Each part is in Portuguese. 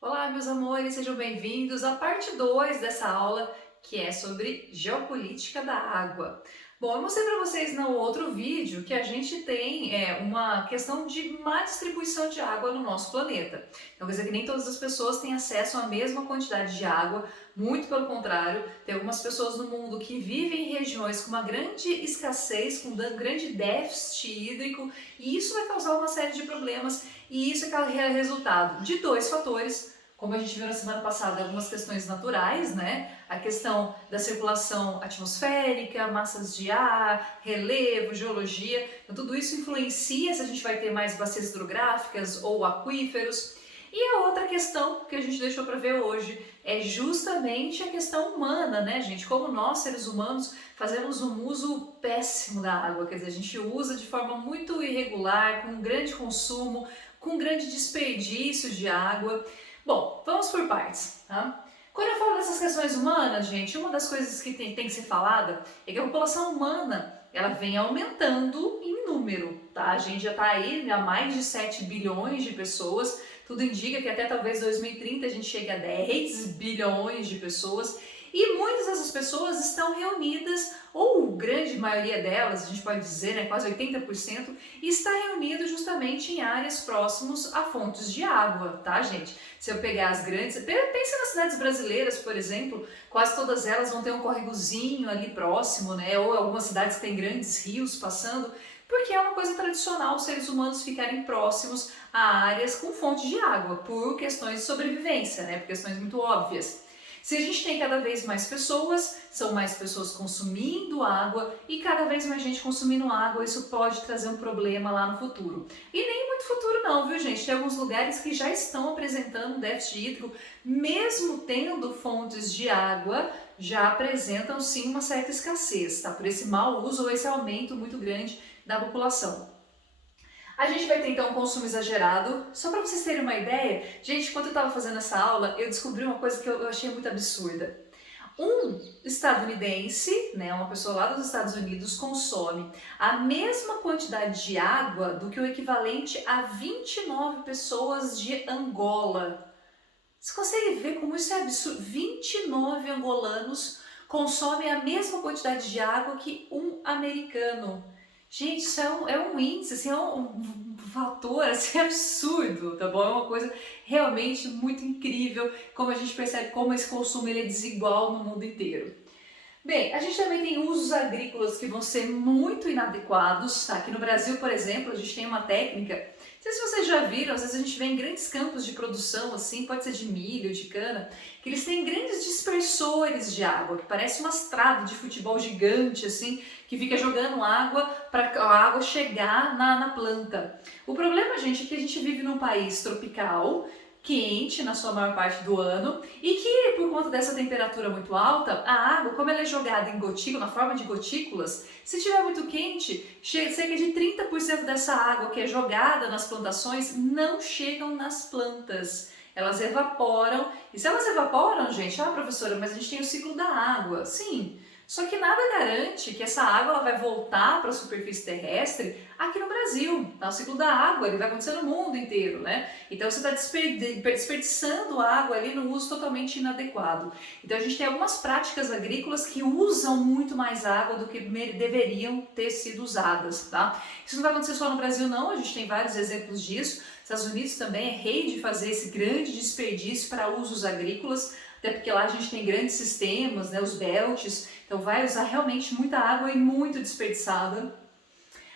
Olá, meus amores, sejam bem-vindos à parte 2 dessa aula que é sobre geopolítica da água. Bom, eu mostrei para vocês no outro vídeo que a gente tem uma questão de má distribuição de água no nosso planeta. Então, quer dizer que nem todas as pessoas têm acesso à mesma quantidade de água, muito pelo contrário, tem algumas pessoas no mundo que vivem em regiões com uma grande escassez, com um grande déficit hídrico, e isso vai causar uma série de problemas, e isso é resultado de dois fatores. Como a gente viu na semana passada, algumas questões naturais, né? A questão da circulação atmosférica, massas de ar, relevo, geologia. Então, tudo isso influencia se a gente vai ter mais bacias hidrográficas ou aquíferos. E a outra questão que a gente deixou para ver hoje é justamente a questão humana, né, gente? Como nós, seres humanos, fazemos um uso péssimo da água. Quer dizer, a gente usa de forma muito irregular, com grande consumo, com grande desperdício de água. Bom, vamos por partes, tá? Quando eu falo dessas questões humanas, gente, uma das coisas que tem que ser falada é que a população humana, ela vem aumentando em número, tá? A gente já tá aí a mais de 7 bilhões de pessoas, tudo indica que até talvez 2030 a gente chegue a 10 bilhões de pessoas, e muitas dessas pessoas estão reunidas, ou grande maioria delas, a gente pode dizer, né, quase 80%, está reunido justamente em áreas próximas a fontes de água, tá, gente? Se eu pegar as grandes, pensa nas cidades brasileiras, por exemplo, quase todas elas vão ter um córregozinho ali próximo, né? Ou algumas cidades que têm grandes rios passando, porque é uma coisa tradicional os seres humanos ficarem próximos a áreas com fontes de água, por questões de sobrevivência, né? Por questões muito óbvias. Se a gente tem cada vez mais pessoas, são mais pessoas consumindo água e cada vez mais gente consumindo água, isso pode trazer um problema lá no futuro. E nem muito futuro não, viu, gente? Tem alguns lugares que já estão apresentando déficit hídrico, mesmo tendo fontes de água, já apresentam sim uma certa escassez, tá? Por esse mau uso ou esse aumento muito grande da população. A gente vai ter então um consumo exagerado. Só para vocês terem uma ideia, gente, enquanto eu estava fazendo essa aula, eu descobri uma coisa que eu achei muito absurda. Um estadunidense, né, uma pessoa lá dos Estados Unidos, consome a mesma quantidade de água do que o equivalente a 29 pessoas de Angola. Você consegue ver como isso é absurdo? 29 angolanos consomem a mesma quantidade de água que um americano. Gente, isso é um índice, assim, é um fator assim, absurdo, tá bom? É uma coisa realmente muito incrível, como a gente percebe como esse consumo ele é desigual no mundo inteiro. Bem, a gente também tem usos agrícolas que vão ser muito inadequados. Tá? Aqui no Brasil, por exemplo, a gente tem uma técnica, não sei se vocês já viram, às vezes a gente vê em grandes campos de produção, assim, pode ser de milho, de cana, que eles têm grandes dispersores de água, que parece uma estrada de futebol gigante, assim, que fica jogando água para a água chegar na planta. O problema, gente, é que a gente vive num país tropical, quente na sua maior parte do ano e que por conta dessa temperatura muito alta, a água, como ela é jogada em gotícula, na forma de gotículas, se estiver muito quente, cerca de 30% dessa água que é jogada nas plantações não chegam nas plantas. Elas evaporam, e se elas evaporam, gente, professora, mas a gente tem o ciclo da água. Sim, só que nada garante que essa água ela vai voltar para a superfície terrestre aqui no Brasil. Tá? O ciclo da água ele vai acontecer no mundo inteiro, né? Então você está desperdiçando água ali no uso totalmente inadequado. Então a gente tem algumas práticas agrícolas que usam muito mais água do que deveriam ter sido usadas, tá? Isso não vai acontecer só no Brasil não, a gente tem vários exemplos disso. Estados Unidos também é rei de fazer esse grande desperdício para usos agrícolas, até porque lá a gente tem grandes sistemas, né, os belts, então vai usar realmente muita água e muito desperdiçada.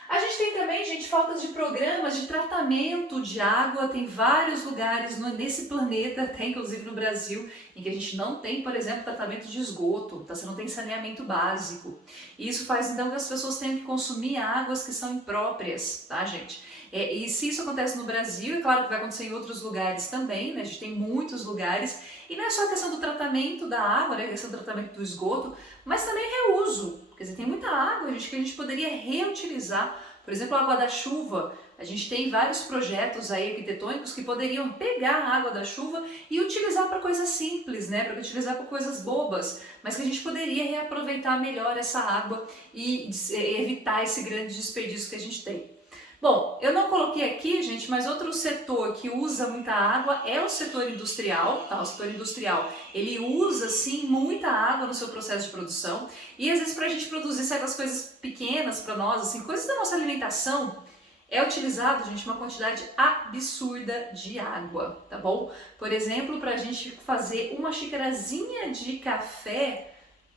A gente tem também, gente, falta de programas de tratamento de água, tem vários lugares nesse planeta, até inclusive no Brasil, em que a gente não tem, por exemplo, tratamento de esgoto, tá? Você não tem saneamento básico. E isso faz então que as pessoas tenham que consumir águas que são impróprias, tá, gente? E se isso acontece no Brasil, é claro que vai acontecer em outros lugares também, né? A gente tem muitos lugares, e não é só a questão do tratamento da água, né? A questão do tratamento do esgoto, mas também reuso. Quer dizer, tem muita água, gente, que a gente poderia reutilizar Por exemplo, a água da chuva. A gente tem vários projetos aí arquitetônicos que poderiam pegar a água da chuva e utilizar para coisas simples, né? Para utilizar para coisas bobas, mas que a gente poderia reaproveitar melhor essa água e evitar esse grande desperdício que a gente tem. Bom, eu não coloquei aqui, gente, mas outro setor que usa muita água é o setor industrial, tá? O setor industrial, ele usa, sim, muita água no seu processo de produção e às vezes para a gente produzir certas coisas pequenas para nós, assim, coisas da nossa alimentação, é utilizado, gente, uma quantidade absurda de água, tá bom? Por exemplo, para a gente fazer uma xicarazinha de café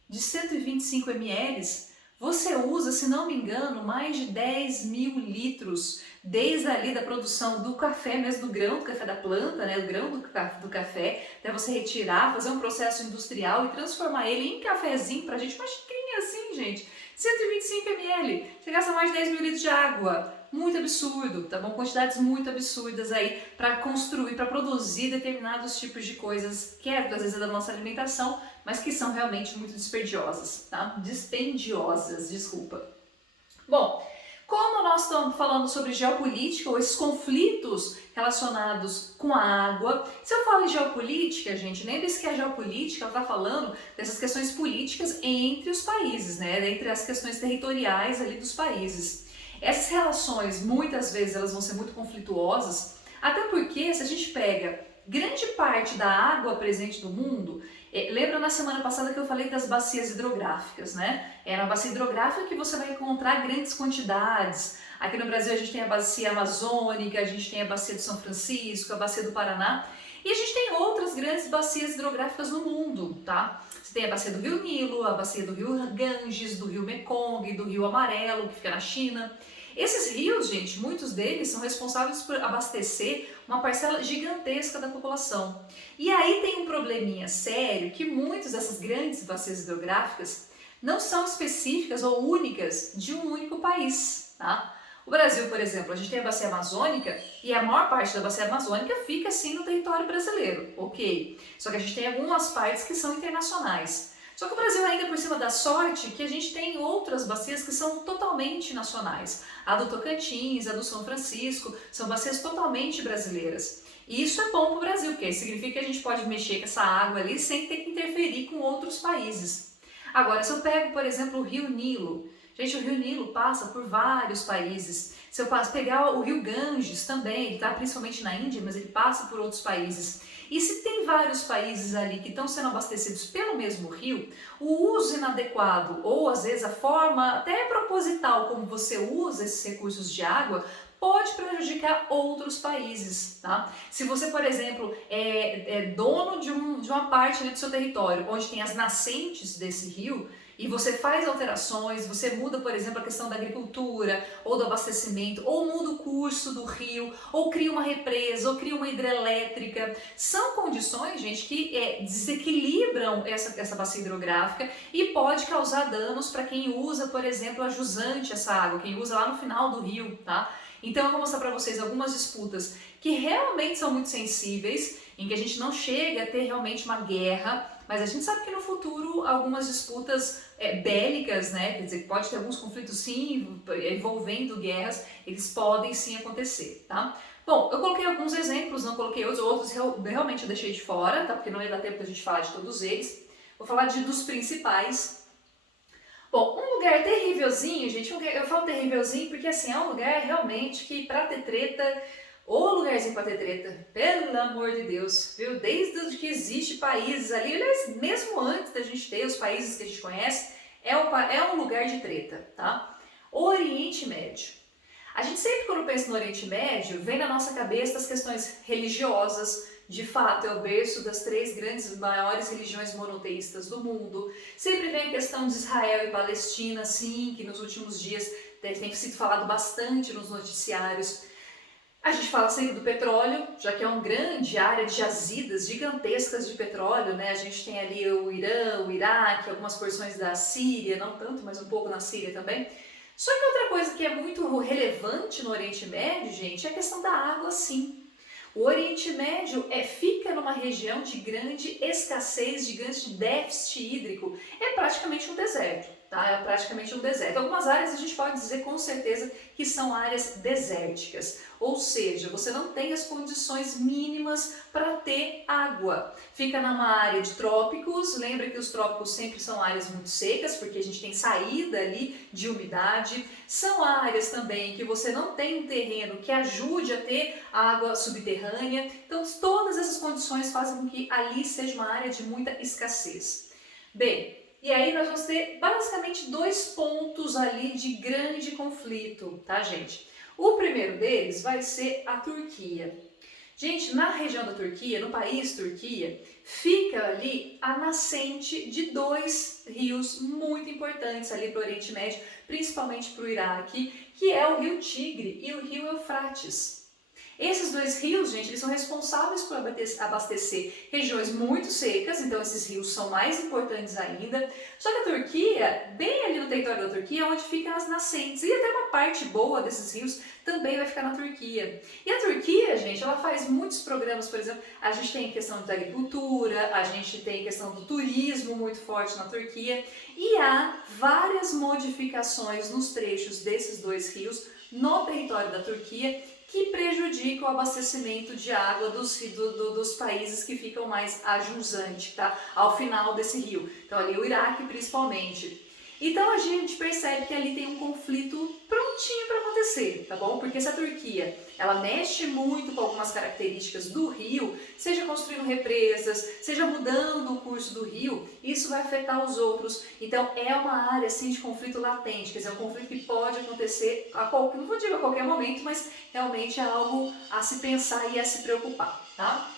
de 125 ml, você usa, se não me engano, mais de 10.000 litros, desde ali da produção do café, mesmo do grão, do café da planta, né, do grão do café, até você retirar, fazer um processo industrial e transformar ele em cafezinho pra gente, uma xicrinha assim, gente, 125 ml, você gasta mais de 10.000 litros de água. Muito absurdo, tá bom? Quantidades muito absurdas aí para construir, para produzir determinados tipos de coisas que às vezes é da nossa alimentação, mas que são realmente muito dispendiosas, tá? Dispendiosas, desculpa. Bom, como nós estamos falando sobre geopolítica ou esses conflitos relacionados com a água, se eu falo em geopolítica, gente, lembre-se que a geopolítica está falando dessas questões políticas entre os países, né? Entre as questões territoriais ali dos países. Essas relações, muitas vezes, elas vão ser muito conflituosas, até porque se a gente pega grande parte da água presente no mundo, lembra na semana passada que eu falei das bacias hidrográficas, né? É na bacia hidrográfica que você vai encontrar grandes quantidades. Aqui no Brasil a gente tem a bacia amazônica, a gente tem a bacia de São Francisco, a bacia do Paraná, e a gente tem outras grandes bacias hidrográficas no mundo, tá? Você tem a bacia do Rio Nilo, a bacia do Rio Ganges, do Rio Mekong, do Rio Amarelo, que fica na China. Esses rios, gente, muitos deles são responsáveis por abastecer uma parcela gigantesca da população. E aí tem um probleminha sério que muitas dessas grandes bacias hidrográficas não são específicas ou únicas de um único país, tá? O Brasil, por exemplo, a gente tem a bacia amazônica e a maior parte da bacia amazônica fica sim no território brasileiro, ok? Só que a gente tem algumas partes que são internacionais. Só que o Brasil ainda por cima da sorte que a gente tem outras bacias que são totalmente nacionais. A do Tocantins, a do São Francisco, são bacias totalmente brasileiras. E isso é bom para o Brasil, porque significa que a gente pode mexer com essa água ali sem ter que interferir com outros países. Agora, se eu pego, por exemplo, o Rio Nilo, gente, o Rio Nilo passa por vários países. Se eu pegar o Rio Ganges também, ele está principalmente na Índia, mas ele passa por outros países. E se tem vários países ali que estão sendo abastecidos pelo mesmo rio, o uso inadequado ou às vezes a forma até proposital como você usa esses recursos de água pode prejudicar outros países, tá? Se você, por exemplo, é dono de uma parte ali do seu território onde tem as nascentes desse rio, e você faz alterações, você muda, por exemplo, a questão da agricultura ou do abastecimento, ou muda o curso do rio, ou cria uma represa, ou cria uma hidrelétrica. São condições, gente, que desequilibram essa bacia hidrográfica e pode causar danos para quem usa, por exemplo, a jusante essa água, quem usa lá no final do rio, tá? Então eu vou mostrar para vocês algumas disputas que realmente são muito sensíveis, em que a gente não chega a ter realmente uma guerra, mas a gente sabe que no futuro algumas disputas bélicas, né, quer dizer, pode ter alguns conflitos sim, envolvendo guerras, eles podem sim acontecer, tá? Bom, eu coloquei alguns exemplos, não coloquei outros realmente eu deixei de fora, tá? Porque não ia dar tempo da gente falar de todos eles. Vou falar dos principais. Bom, um lugar terrívelzinho, gente, eu falo terrívelzinho porque assim, é um lugar realmente que pra ter treta, ô lugarzinho pra ter treta, pelo amor de Deus, viu? Desde que existe países ali, aliás, mesmo antes da gente ter os países que a gente conhece, é um lugar de treta, tá? Oriente Médio. A gente sempre quando pensa no Oriente Médio, vem na nossa cabeça as questões religiosas, de fato é o berço das três grandes, maiores religiões monoteístas do mundo. Sempre vem a questão de Israel e Palestina, sim, que nos últimos dias tem sido falado bastante nos noticiários. A gente fala sempre do petróleo, já que é uma grande área de jazidas gigantescas de petróleo, né? A gente tem ali o Irã, o Iraque, algumas porções da Síria, não tanto, mas um pouco na Síria também. Só que outra coisa que é muito relevante no Oriente Médio, gente, é a questão da água, sim. O Oriente Médio fica numa região de grande escassez, de grande déficit hídrico. É praticamente um deserto. tá? É praticamente um deserto. Algumas áreas a gente pode dizer com certeza que são áreas desérticas, ou seja, você não tem as condições mínimas para ter água. Fica numa área de trópicos, lembra que os trópicos sempre são áreas muito secas, porque a gente tem saída ali de umidade. São áreas também que você não tem um terreno que ajude a ter água subterrânea. Então, todas essas condições fazem com que ali seja uma área de muita escassez. Bem, e aí nós vamos ter basicamente dois pontos ali de grande conflito, tá, gente? O primeiro deles vai ser a Turquia. Gente, na região da Turquia, no país Turquia, fica ali a nascente de dois rios muito importantes ali para o Oriente Médio, principalmente para o Iraque, que é o rio Tigre e o rio Eufrates. Esses dois rios, gente, eles são responsáveis por abastecer regiões muito secas, então esses rios são mais importantes ainda. Só que a Turquia, bem ali no território da Turquia, é onde ficam as nascentes, e até uma parte boa desses rios também vai ficar na Turquia. E a Turquia, gente, ela faz muitos programas, por exemplo, a gente tem questão da agricultura, a gente tem questão do turismo muito forte na Turquia, e há várias modificações nos trechos desses dois rios no território da Turquia que prejudica o abastecimento de água dos países que ficam mais a jusante, tá? Ao final desse rio. Então ali o Iraque principalmente. Então a gente percebe que ali tem um conflito prontinho para acontecer, tá bom? Porque se a Turquia, ela mexe muito com algumas características do rio, seja construindo represas, seja mudando o curso do rio, isso vai afetar os outros. Então é uma área assim de conflito latente, quer dizer, um conflito que pode acontecer não vou dizer a qualquer momento, mas realmente é algo a se pensar e a se preocupar, tá?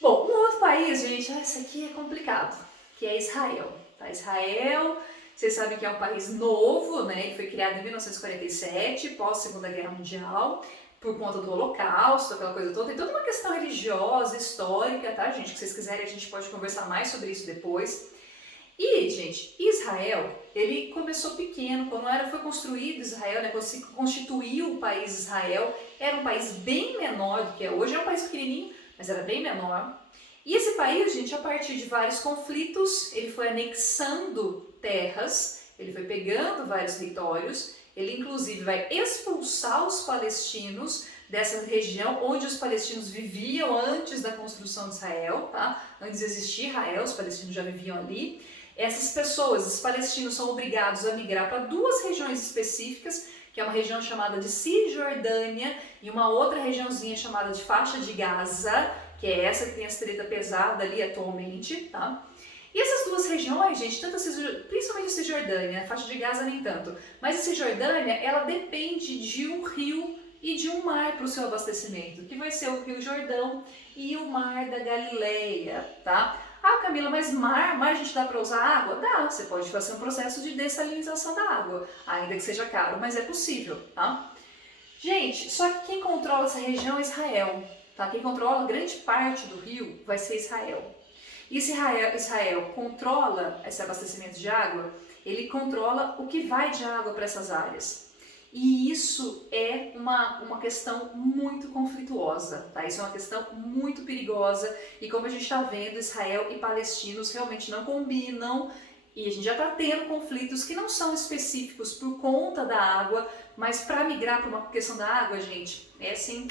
Bom, um outro país, gente, esse aqui é complicado, que é Israel, tá? Israel, vocês sabem que é um país novo, né? Ele foi criado em 1947, pós-Segunda Guerra Mundial, por conta do Holocausto, aquela coisa toda. Tem toda uma questão religiosa, histórica, tá, gente? Que vocês quiserem, a gente pode conversar mais sobre isso depois. E, gente, Israel, ele começou pequeno, quando foi construído Israel, né, quando se constituiu o país Israel, era um país bem menor do que é hoje, é um país pequenininho, mas era bem menor. E esse país, gente, a partir de vários conflitos, ele foi anexando terras, ele foi pegando vários territórios, ele inclusive vai expulsar os palestinos dessa região onde os palestinos viviam antes da construção de Israel, tá? Antes de existir Israel, os palestinos já viviam ali. Essas pessoas, os palestinos, são obrigados a migrar para duas regiões específicas, que é uma região chamada de Cisjordânia e uma outra regiãozinha chamada de Faixa de Gaza, que é essa que tem essa treta pesada ali atualmente, tá? E essas duas regiões, gente, principalmente a Cisjordânia, a Faixa de Gaza nem tanto, mas a Cisjordânia, ela depende de um rio e de um mar para o seu abastecimento, que vai ser o Rio Jordão e o Mar da Galileia, tá? Ah, Camila, mas mar a gente dá para usar água? Dá, você pode fazer um processo de dessalinização da água, ainda que seja caro, mas é possível, tá? Gente, só que quem controla essa região é Israel, tá? Quem controla grande parte do rio vai ser Israel. E se Israel controla esse abastecimento de água, ele controla o que vai de água para essas áreas. E isso é uma questão muito conflituosa, tá? Isso é uma questão muito perigosa e como a gente está vendo, Israel e palestinos realmente não combinam e a gente já está tendo conflitos que não são específicos por conta da água, mas para migrar para uma questão da água, gente, é assim,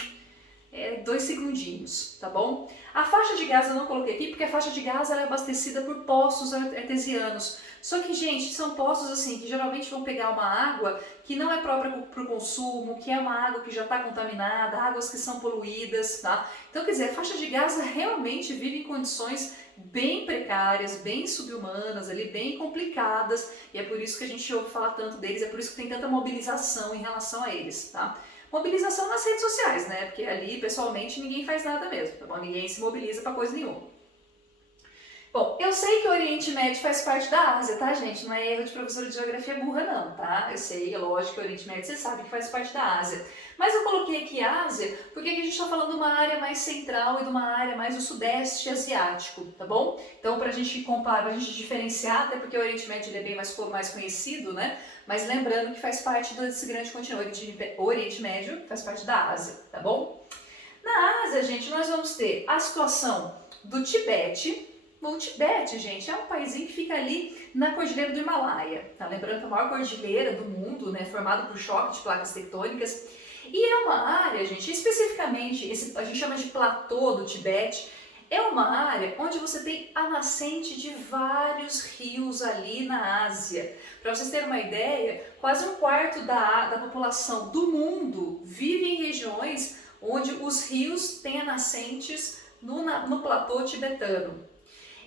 2 segundinhos, tá bom? A faixa de Gaza eu não coloquei aqui porque a faixa de Gaza ela é abastecida por poços artesianos. Só que, gente, são poços assim que geralmente vão pegar uma água que não é própria para o consumo, que é uma água que já está contaminada, águas que são poluídas, tá? Então, quer dizer, a faixa de Gaza realmente vive em condições bem precárias, bem subhumanas, ali, bem complicadas, e é por isso que a gente ouve falar tanto deles, é por isso que tem tanta mobilização em relação a eles, tá? Mobilização nas redes sociais, né? Porque ali, pessoalmente, ninguém faz nada mesmo, tá bom? Ninguém se mobiliza para coisa nenhuma. Bom, eu sei que o Oriente Médio faz parte da Ásia, tá, gente? Não é erro de professora de geografia burra, não, tá? Eu sei, é lógico que o Oriente Médio, você sabe que faz parte da Ásia. Mas eu coloquei aqui Ásia porque aqui a gente está falando de uma área mais central e de uma área mais do Sudeste Asiático, tá bom? Então, pra gente comparar, pra gente diferenciar, até porque o Oriente Médio ele é bem mais conhecido, né? Mas lembrando que faz parte desse grande continente, o Oriente Médio faz parte da Ásia, tá bom? Na Ásia, gente, nós vamos ter a situação do Tibete, Bom, o Tibete, gente, é um paísinho que fica ali na Cordilheira do Himalaia, tá? Lembrando que é a maior cordilheira do mundo, né, formada por choque de placas tectônicas. E é uma área, gente, especificamente, a gente chama de platô do Tibete, é uma área onde você tem a nascente de vários rios ali na Ásia. Para vocês terem uma ideia, quase um quarto da população do mundo vive em regiões onde os rios têm nascentes no platô tibetano.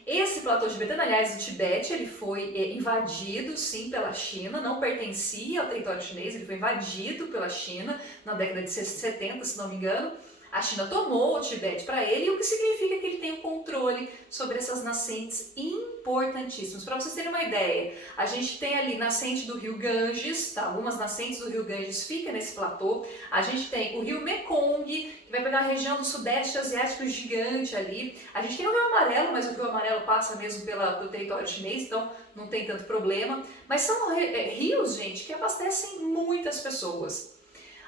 Esse platô tibetano, aliás, o Tibete, ele foi invadido, sim, pela China, não pertencia ao território chinês, ele foi invadido pela China na década de 70, se não me engano. A China tomou o Tibete para ele, o que significa que ele tem um controle sobre essas nascentes importantíssimas. Para vocês terem uma ideia, a gente tem ali nascente do rio Ganges, tá? Algumas nascentes do rio Ganges ficam nesse platô. A gente tem o rio Mekong, que vai pegar a região do Sudeste Asiático gigante ali. A gente tem o Rio Amarelo, mas o Rio Amarelo passa mesmo pelo território chinês, então não tem tanto problema. Mas são rios, gente, que abastecem muitas pessoas.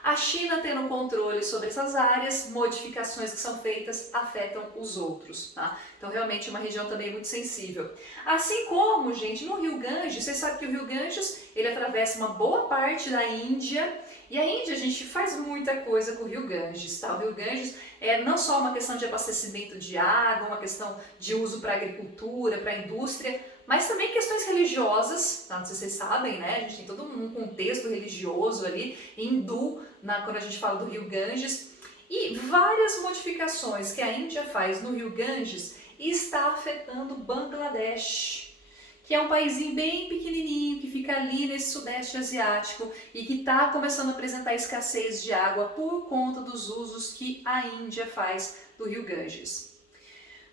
A China tendo controle sobre essas áreas, modificações que são feitas afetam os outros, tá? Então realmente é uma região também muito sensível. Assim como, gente, no Rio Ganges, vocês sabem que o Rio Ganges, ele atravessa uma boa parte da Índia, e a Índia, a gente faz muita coisa com o Rio Ganges, tá? O Rio Ganges é não só uma questão de abastecimento de água, uma questão de uso para agricultura, para indústria, mas também questões religiosas, tá? Não sei se vocês sabem, né? A gente tem todo um contexto religioso ali, hindu, quando a gente fala do Rio Ganges, e várias modificações que a Índia faz no Rio Ganges está afetando Bangladesh, que é um paísinho bem pequenininho, que fica ali nesse sudeste asiático e que está começando a apresentar escassez de água por conta dos usos que a Índia faz do Rio Ganges.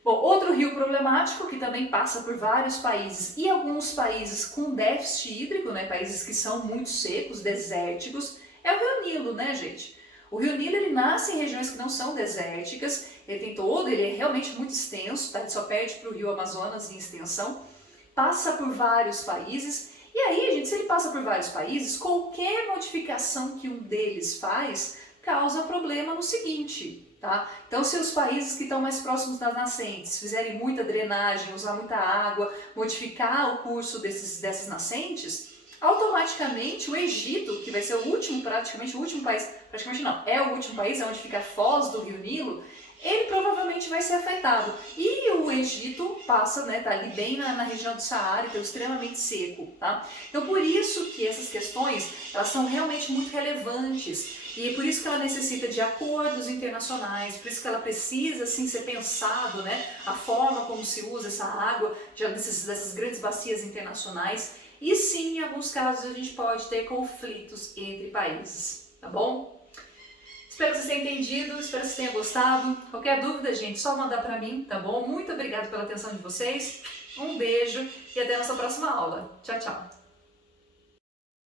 Bom, outro rio problemático que também passa por vários países e alguns países com déficit hídrico, né, países que são muito secos, desérticos, é o Rio Nilo, né, gente? O Rio Nilo, ele nasce em regiões que não são desérticas, ele é realmente muito extenso, tá? Ele só perde para o Rio Amazonas em extensão, passa por vários países, e aí, gente, se ele passa por vários países, qualquer modificação que um deles faz causa problema no seguinte, tá? Então, se os países que estão mais próximos das nascentes fizerem muita drenagem, usar muita água, modificar o curso dessas nascentes, automaticamente o Egito, que vai ser o último, praticamente o último país, praticamente não, é o último país, é onde fica a foz do Rio Nilo, ele provavelmente vai ser afetado. E o Egito passa, né, tá ali bem na região do Saara, então extremamente seco, tá? Então por isso que essas questões, elas são realmente muito relevantes. E por isso que ela necessita de acordos internacionais, por isso que ela precisa assim, ser pensado, né, a forma como se usa essa água dessas grandes bacias internacionais. E sim, em alguns casos a gente pode ter conflitos entre países, tá bom? Espero que vocês tenham entendido, espero que vocês tenham gostado. Qualquer dúvida, gente, só mandar pra mim, tá bom? Muito obrigada pela atenção de vocês, um beijo e até a nossa próxima aula. Tchau, tchau!